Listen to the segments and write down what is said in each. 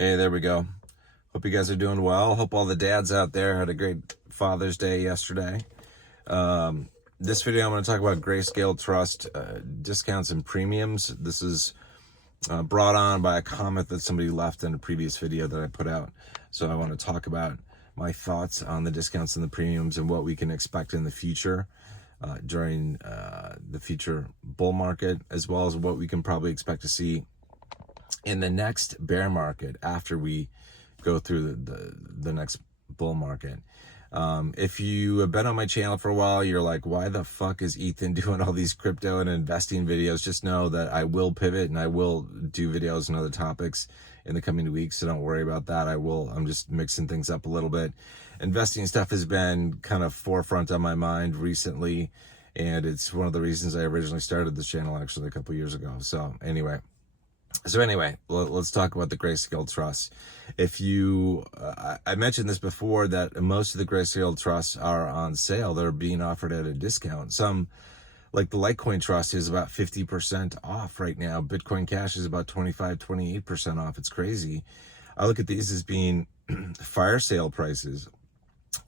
Hey, there we go. Hope you guys are doing well. Hope all the dads out there had a great Father's Day yesterday. This video, I'm going to talk about Grayscale Trust discounts and premiums. This is brought on by a comment that somebody left in a previous video that I put out. So I want to talk about my thoughts on the discounts and the premiums and what we can expect in the future during the future bull market, as well as what we can probably expect to see in the next bear market after we go through the next bull market. If you have been on my channel for a while, you're like, why the fuck is Ethan doing all these crypto and investing videos? Just know that I will pivot and I will do videos and other topics in the coming weeks, so don't worry about that. I'm just mixing things up a little bit. Investing stuff has been kind of forefront on my mind recently, and it's one of the reasons I originally started this channel actually a couple years ago. So anyway, let's talk about the Grayscale Trust. If you, I mentioned this before, that most of the Grayscale Trusts are on sale. They're being offered at a discount. Some, like the Litecoin Trust, is about 50% off right now. Bitcoin Cash is about 28% off. It's crazy. I look at these as being fire sale prices.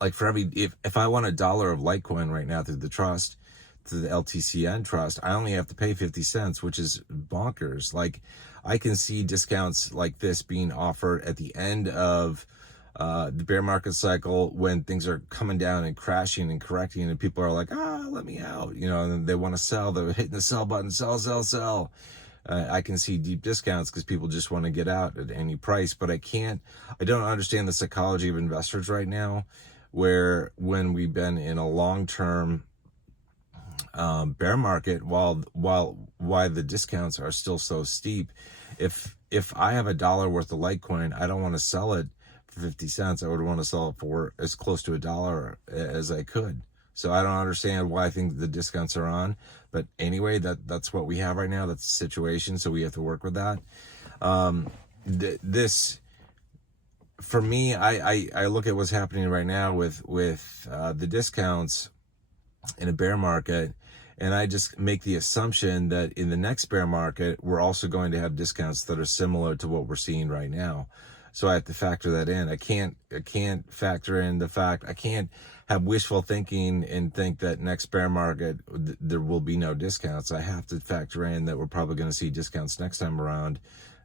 Like for if I want $1 of Litecoin right now through the trust, through the LTCN trust, I only have to pay 50 cents, which is bonkers. Like, I can see discounts like this being offered at the end of the bear market cycle, when things are coming down and crashing and correcting, and people are like, let me out, and they want to sell. They're hitting the sell button, sell. I can see deep discounts because people just want to get out at any price. But I don't understand the psychology of investors right now, where when we've been in a long-term bear market, why the discounts are still so steep. If I have $1 worth of Litecoin, I don't want to sell it for 50 cents. I would want to sell it for as close to $1 as I could. So I don't understand why I think the discounts are on. But anyway, that's what we have right now. That's the situation. So we have to work with that. This, for me, I look at what's happening right now with the discounts in a bear market, and I just make the assumption that in the next bear market, we're also going to have discounts that are similar to what we're seeing right now. So I have to factor that in. I can't factor in the fact, I can't have wishful thinking and think that next bear market there will be no discounts. I have to factor in that we're probably going to see discounts next time around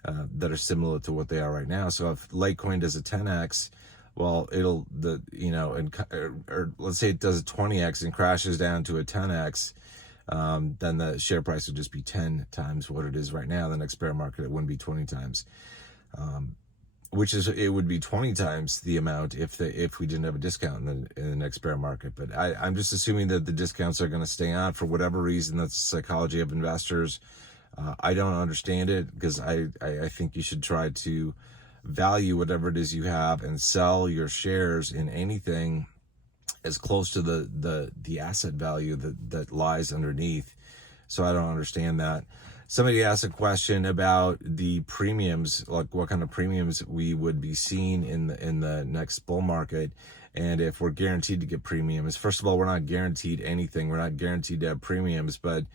that are similar to what they are right now. So if Litecoin does a 10x, well, or let's say it does a 20x and crashes down to a 10x, then the share price would just be 10 times what it is right now. The next bear market, it wouldn't be 20 times, it would be 20 times the amount if we didn't have a discount in the next bear market. But I'm just assuming that the discounts are going to stay on for whatever reason. That's the psychology of investors. I don't understand it, because I think you should try to value whatever it is you have and sell your shares in anything as close to the asset value that lies underneath. So I don't understand that. Somebody asked a question about the premiums, like what kind of premiums we would be seeing in the next bull market, and if we're guaranteed to get premiums. First of all, we're not guaranteed anything. We're not guaranteed to have premiums, but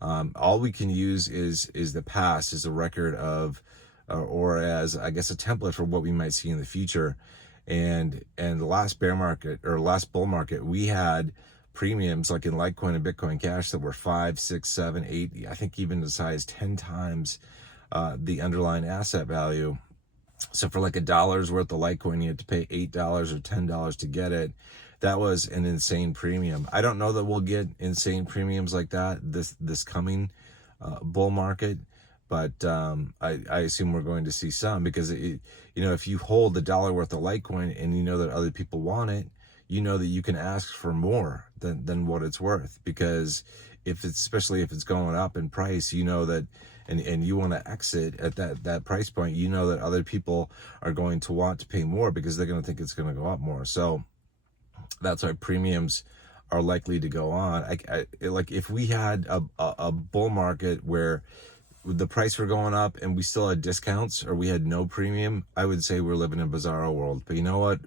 all we can use is the past as a record of, or as, I guess, a template for what we might see in the future. And the last bear market, or last bull market, we had premiums like in Litecoin and Bitcoin Cash that were 5, 6, 7, 8, I think even as high as 10 times the underlying asset value. So for like $1 worth of Litecoin, you had to pay $8 or $10 to get it. That was an insane premium. I don't know that we'll get insane premiums like that this coming bull market, but I assume we're going to see some, because if you hold $1 worth of Litecoin and you know that other people want it, you know that you can ask for more than what it's worth, because especially if it's going up in price, you know that, and you want to exit at that price point, you know that other people are going to want to pay more because they're going to think it's going to go up more. So that's why premiums are likely to go on. Like if we had a bull market where the price were going up and we still had discounts, or we had no premium, I would say we're living in a bizarro world. But you know what?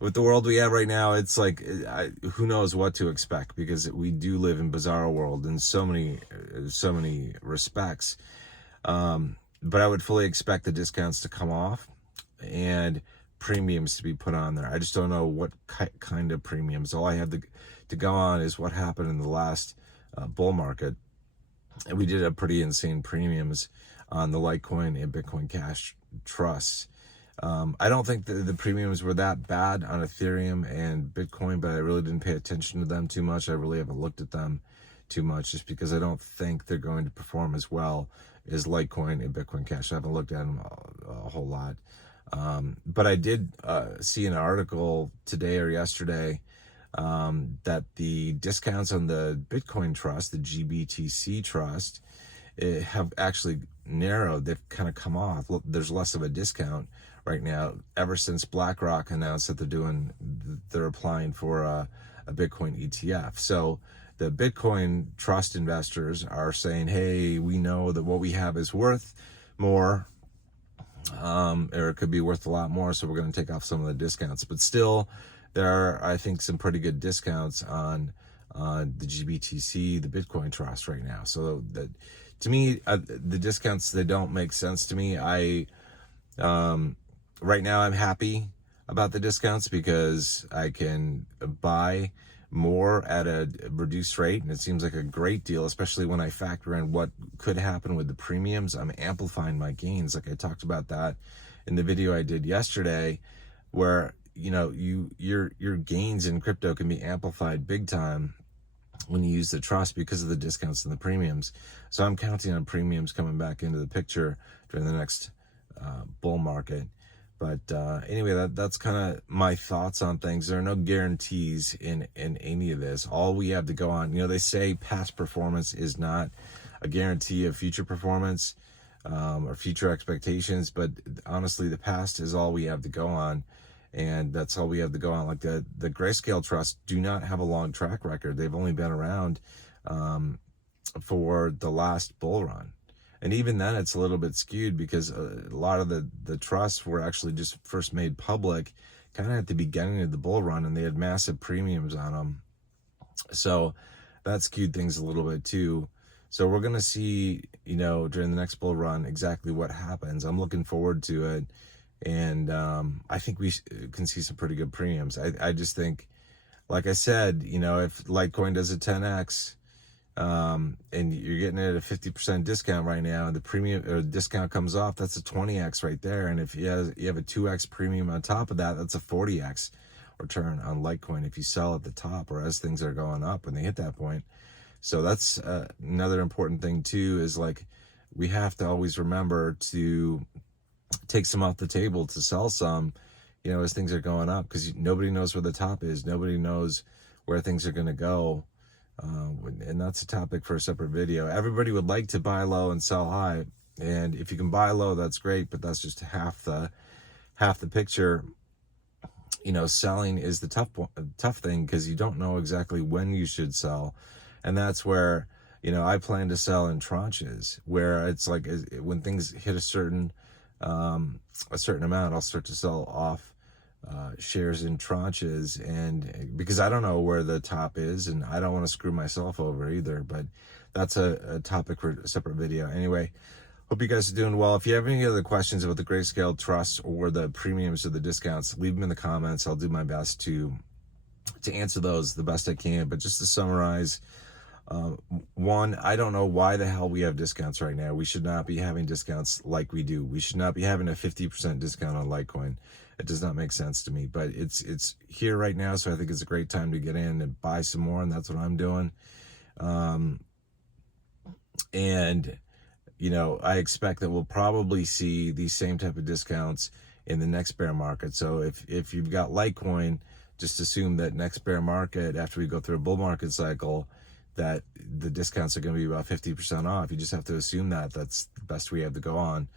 With the world we have right now, it's like, who knows what to expect, because we do live in bizarro world in so many respects. but I would fully expect the discounts to come off and premiums to be put on there. I just don't know what kind of premiums. All I have to go on is what happened in the last bull market, and we did have pretty insane premiums on the Litecoin and Bitcoin Cash trusts. I don't think the premiums were that bad on Ethereum and Bitcoin, but I really didn't pay attention to them too much. I really haven't looked at them too much, just because I don't think they're going to perform as well as Litecoin and Bitcoin Cash. I haven't looked at them a whole lot. But I did see an article today or yesterday that the discounts on the Bitcoin trust, the GBTC trust, have actually narrowed. They've kind of come off. There's less of a discount right now ever since BlackRock announced that they're applying for a Bitcoin ETF. So the Bitcoin trust investors are saying, hey, we know that what we have is worth more, or it could be worth a lot more, so we're going to take off some of the discounts. But still, there are, I think, some pretty good discounts on the GBTC, the Bitcoin trust right now. So that, to me, the discounts, they don't make sense to me. Right now I'm happy about the discounts because I can buy more at a reduced rate, and it seems like a great deal, especially when I factor in what could happen with the premiums. I'm amplifying my gains, like I talked about that in the video I did yesterday, where your gains in crypto can be amplified big time when you use the trust because of the discounts and the premiums. So I'm counting on premiums coming back into the picture during the next bull market. But anyway, that's kind of my thoughts on things. There are no guarantees in any of this. All we have to go on, they say past performance is not a guarantee of future performance or future expectations. But honestly, the past is all we have to go on. And that's all we have to go on. Like the Grayscale Trust do not have a long track record. They've only been around for the last bull run. And even then, it's a little bit skewed because a lot of the trusts were actually just first made public kind of at the beginning of the bull run, and they had massive premiums on them. So that skewed things a little bit too. So we're going to see, during the next bull run, exactly what happens. I'm looking forward to it. And I think we can see some pretty good premiums. I just think, like I said, if Litecoin does a 10x, and you're getting it at a 50% discount right now, and the premium or discount comes off, that's a 20x right there. And if you have a 2x premium on top of that, that's a 40x return on Litecoin if you sell at the top or as things are going up when they hit that point. So that's another important thing too, is like we have to always remember to take some off the table to sell some, as things are going up, because nobody knows where the top is. Nobody knows where things are going to go. And that's a topic for a separate video. Everybody would like to buy low and sell high. And if you can buy low, that's great, but that's just half the picture. Selling is the tough thing, because you don't know exactly when you should sell. And that's where, I plan to sell in tranches, where it's like when things hit a certain amount, I'll start to sell off shares in tranches, and because I don't know where the top is, and I don't want to screw myself over either. But that's a topic for a separate video. Anyway, hope you guys are doing well. If you have any other questions about the Grayscale Trust or the premiums or the discounts, leave them in the comments. I'll do my best to answer those the best I can. But just to summarize, one, I don't know why the hell we have discounts right now. We should not be having discounts like we do. We should not be having a 50% discount on Litecoin. It does not make sense to me, but it's here right now, so I think it's a great time to get in and buy some more, and that's what I'm doing. And I expect that we'll probably see these same type of discounts in the next bear market. So if you've got Litecoin, just assume that next bear market, after we go through a bull market cycle, that the discounts are going to be about 50% off. You just have to assume that. That's the best we have to go on.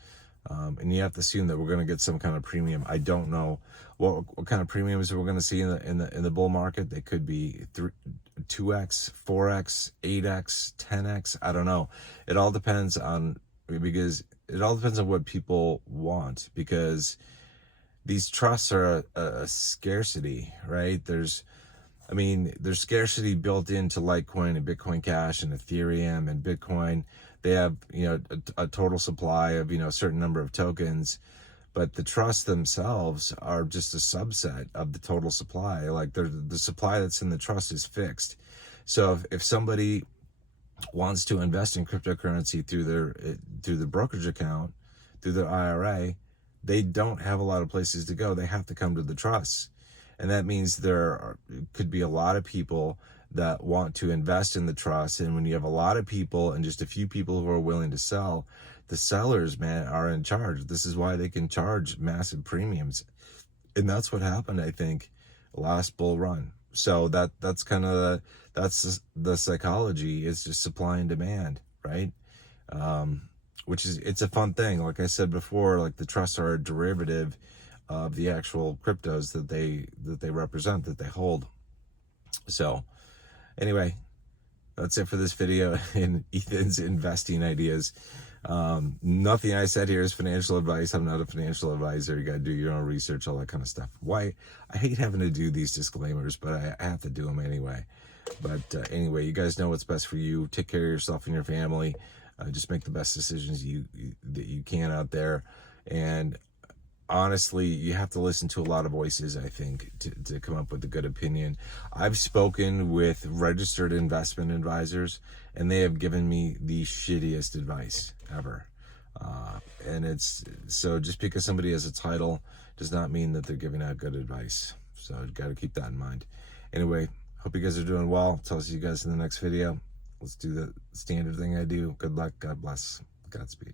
And you have to assume that we're going to get some kind of premium. I don't know what kind of premiums we're going to see in the bull market. They could be 2x, 4x, 8x, 10x. I don't know. It all depends on what people want, because these trusts are a scarcity, right? There's scarcity built into Litecoin and Bitcoin Cash and Ethereum and Bitcoin. they have, you know, a total supply of, you know, a certain number of tokens, but the trusts themselves are just a subset of the total supply. Like the supply that's in the trust is fixed. So if somebody wants to invest in cryptocurrency through the brokerage account, through their IRA, they don't have a lot of places to go. They have to come to the trusts. And that means could be a lot of people that want to invest in the trust. And when you have a lot of people and just a few people who are willing to sell, the sellers, man, are in charge. This is why they can charge massive premiums. And that's what happened, I think, last bull run. So that's kind of that's the psychology. It's just supply and demand, right? Which is, it's a fun thing. Like I said before, like the trusts are a derivative of the actual cryptos that they represent, that they hold. So anyway, that's it for this video in Ethan's investing ideas. Nothing I said here is financial advice. I'm not a financial advisor. You got to do your own research, all that kind of stuff. Why? I hate having to do these disclaimers, but I have to do them anyway. But anyway, you guys know what's best for you. Take care of yourself and your family. Just make the best decisions that you can out there. And honestly, you have to listen to a lot of voices, I think, to come up with a good opinion. I've spoken with registered investment advisors, and they have given me the shittiest advice ever. And it's, so just because somebody has a title does not mean that they're giving out good advice. So you've got to keep that in mind. Anyway, hope you guys are doing well. I'll see you guys in the next video. Let's do the standard thing I do. Good luck. God bless. Godspeed.